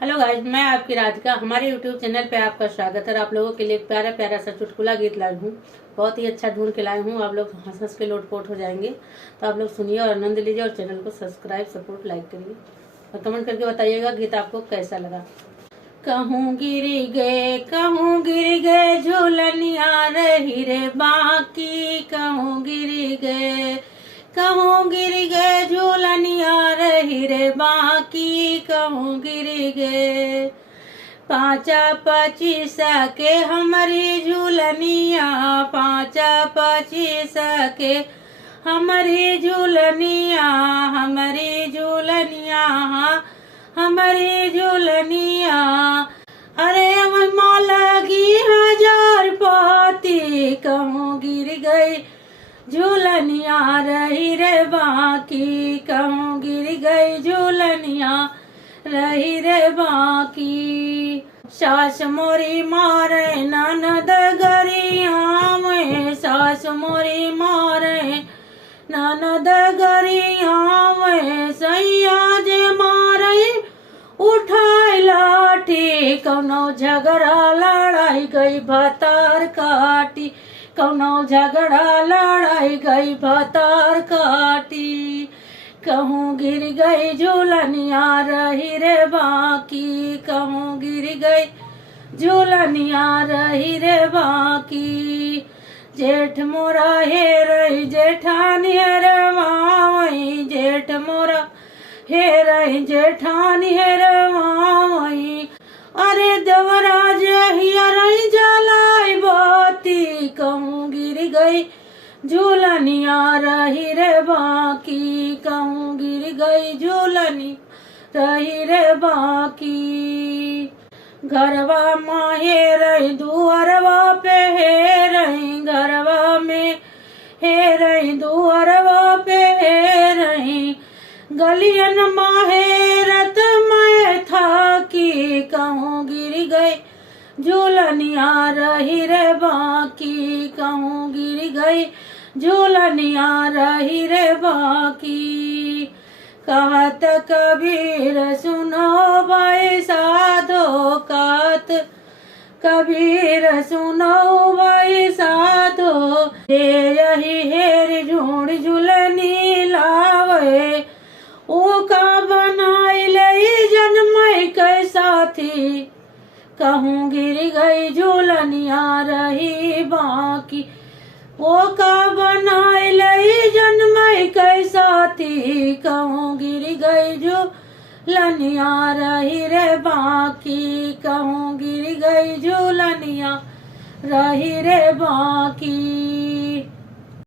Hello guys, मैं आपकी राधिका। हमारे यूट्यूब चैनल पे आपका स्वागत है। आप लोगों के लिए एक प्यारा प्यारा सा चुटकुला गीत लाई हूँ। बहुत ही अच्छा ढूंढ के लाई हूँ। आप लोग हंस हंस के लोटपोट हो जाएंगे। तो आप लोग सुनिए और आनंद लीजिए और चैनल को सब्सक्राइब सपोर्ट लाइक करिए और कमेंट करके बताइएगा गीत आपको कैसा लगा। कहूँ गिर गए झूलनिया रही रे बाकी। कहूँ गिर गए झूलनिया रही रे बाकी। कहूँ गिर गए 5-25 के हमारी झूलनिया। 5-25 के हमारी झूलनिया। हमारी झूलनिया अरे माँ लगी 1000 पाती। कहूँ गिर गई झूलनिया रही रे बाकी। कहूँ गिर गई झूलनिया रही रे बाकी। सास मोरी मारे ननद गरिया में। सास मोरी मारे ननद गरिया में। सैया जे मारे उठाई लाठी। कौनो झगड़ा लड़ाई गई भतार काटी। कौनो झगड़ा लड़ाई गई भतार काटी। कहूँ गिर गई झूलनिया रही रे बाकी। कहूँ गिर गई झूलनिया रही रे बाकी। जेठ मोरा हे रही जेठानी रवाई। जेठ मोरा हे रही जेठानी रवाई। अरे देवराज हिया रही जलाई बाती। कहूँ गिर गई झूलनिया रही रे बाकी। कहूँ गिर गई झूलनी रही रे बाकी। घरवा माहे रही दुअरवा पे हे रही। घरवा में हे रही दुअरवा पे हे रही। गलियन माहे रत मैं था की। कहूँ गिर गई झूलनिया रही रे बाकी। कहूँ गिर गई झूलनिया रही रे बाकी। कहत कबीर सुनो भाई साधो। कहत कबीर सुनो भाई साधो। यही हेर ढूंढ झूलनी लावे। ओ का बनाई लई जन्मय के साथी। कहूँ गिर गई झूलनिया रही बाकी। ओ का बनाई लई जन्मय के साथी। कहूँ गिर गई झूलनिया रही रे बाकी। कहूँ गिर गई झूलनिया रही रे बाकी।